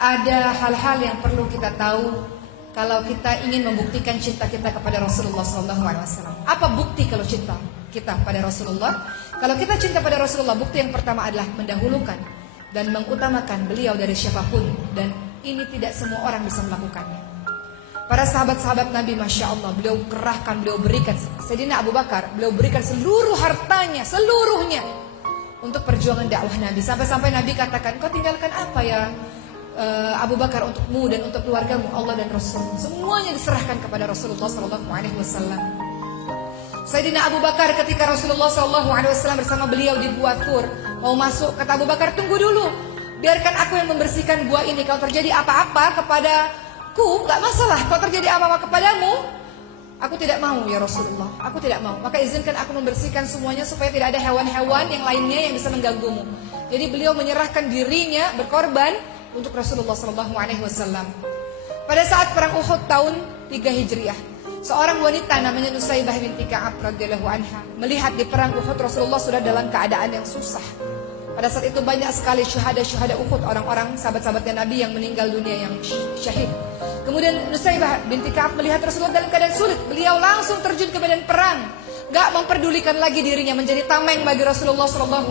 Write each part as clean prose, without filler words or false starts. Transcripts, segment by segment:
ada hal-hal yang perlu kita tahu kalau kita ingin membuktikan cinta kita kepada Rasulullah SAW. Apa bukti kalau cinta kita pada Rasulullah? Kalau kita cinta pada Rasulullah, bukti yang pertama adalah mendahulukan dan mengutamakan beliau dari siapapun. Dan ini tidak semua orang bisa melakukannya. Para sahabat-sahabat Nabi, Masya Allah, beliau kerahkan, beliau berikan. Sayyidina Abu Bakar, beliau berikan seluruh hartanya, seluruhnya untuk perjuangan dakwah Nabi. Sampai-sampai Nabi katakan, kau tinggalkan apa ya Abu Bakar untukmu dan untuk keluargamu? Allah dan Rasul, semuanya diserahkan kepada Rasulullah SAW. Sayyidina Abu Bakar ketika Rasulullah SAW bersama beliau di Gua Thur mau masuk, kata Abu Bakar, tunggu dulu, biarkan aku yang membersihkan gua ini. Kalau terjadi apa-apa kepadaku, gak masalah. Kalau terjadi apa-apa kepadamu, aku tidak mau ya Rasulullah, aku tidak mau. Maka izinkan aku membersihkan semuanya supaya tidak ada hewan-hewan yang lainnya yang bisa mengganggumu. Jadi beliau menyerahkan dirinya, berkorban untuk Rasulullah SAW. Pada saat perang Uhud tahun 3 Hijriah, seorang wanita namanya Nusaybah binti Ka'ab radhiyallahu anha melihat di perang Uhud Rasulullah sudah dalam keadaan yang susah. Pada saat itu banyak sekali syuhada Uhud, orang-orang sahabat-sahabatnya Nabi yang meninggal dunia, yang syahid. Kemudian Nusaybah binti Ka'ab melihat Rasulullah dalam keadaan sulit. Beliau langsung terjun ke medan perang, gak memperdulikan lagi dirinya menjadi tameng bagi Rasulullah SAW.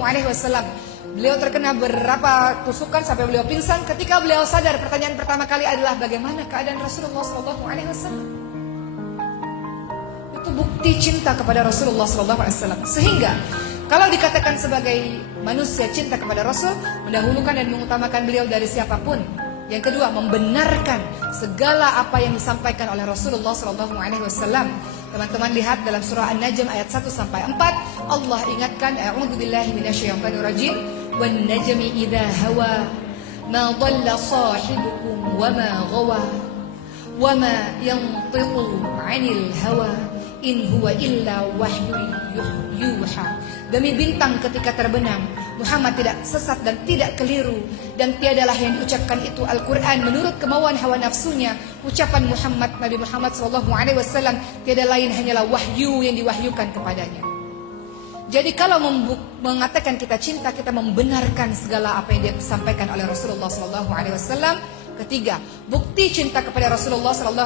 Beliau terkena beberapa tusukan sampai beliau pingsan. Ketika beliau sadar, pertanyaan pertama kali adalah bagaimana keadaan Rasulullah SAW. Itu bukti cinta kepada Rasulullah SAW. Sehingga kalau dikatakan sebagai manusia cinta kepada Rasul, mendahulukan dan mengutamakan beliau dari siapapun. Yang kedua, membenarkan segala apa yang disampaikan oleh Rasulullah SAW. Teman-teman lihat dalam surah An-Najm ayat 1-4, Allah ingatkan, a'udzubillahi minasyaitonirrajim, wan najmi idza hawa ma dhalla sahibukum wa ma ghawa wa ma yantiqu 'anil hawa in huwa illa wahyu yuha. Demi bintang ketika terbenam, Muhammad tidak sesat dan tidak keliru, dan tiadalah yang diucapkan itu Al-Quran menurut kemauan hawa nafsunya. Ucapan Muhammad, Nabi Muhammad SAW, tiada lain hanyalah wahyu yang diwahyukan kepadanya. Jadi kalau mengatakan kita cinta, kita membenarkan segala apa yang disampaikan oleh Rasulullah SAW. Ketiga, bukti cinta kepada Rasulullah SAW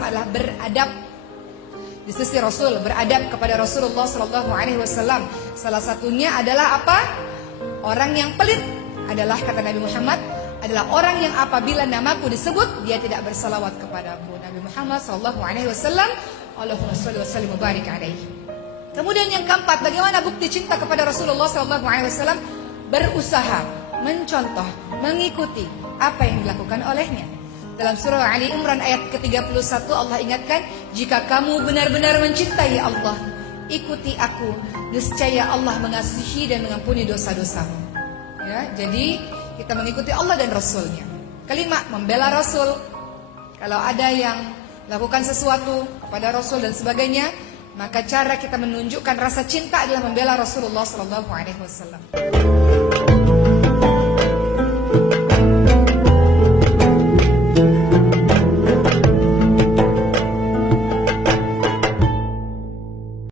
adalah beradab di sisi Rasul, beradab kepada Rasulullah SAW. Salah satunya adalah apa? Orang yang pelit adalah, kata Nabi Muhammad, adalah orang yang apabila namaku disebut, dia tidak bersalawat kepadaku. Nabi Muhammad SAW, Allahumma sholli wa sallim wa barik alaihi. Kemudian yang keempat, bagaimana bukti cinta kepada Rasulullah SAW? Berusaha, mencontoh, mengikuti apa yang dilakukan olehnya. Dalam surah Ali Imran ayat ke-31 Allah ingatkan, jika kamu benar-benar mencintai Allah, ikuti aku, niscaya Allah mengasihi dan mengampuni dosa-dosamu. Ya, jadi kita mengikuti Allah dan Rasulnya. Kelima, membela Rasul. Kalau ada yang lakukan sesuatu kepada Rasul dan sebagainya, maka cara kita menunjukkan rasa cinta adalah membela Rasulullah SAW.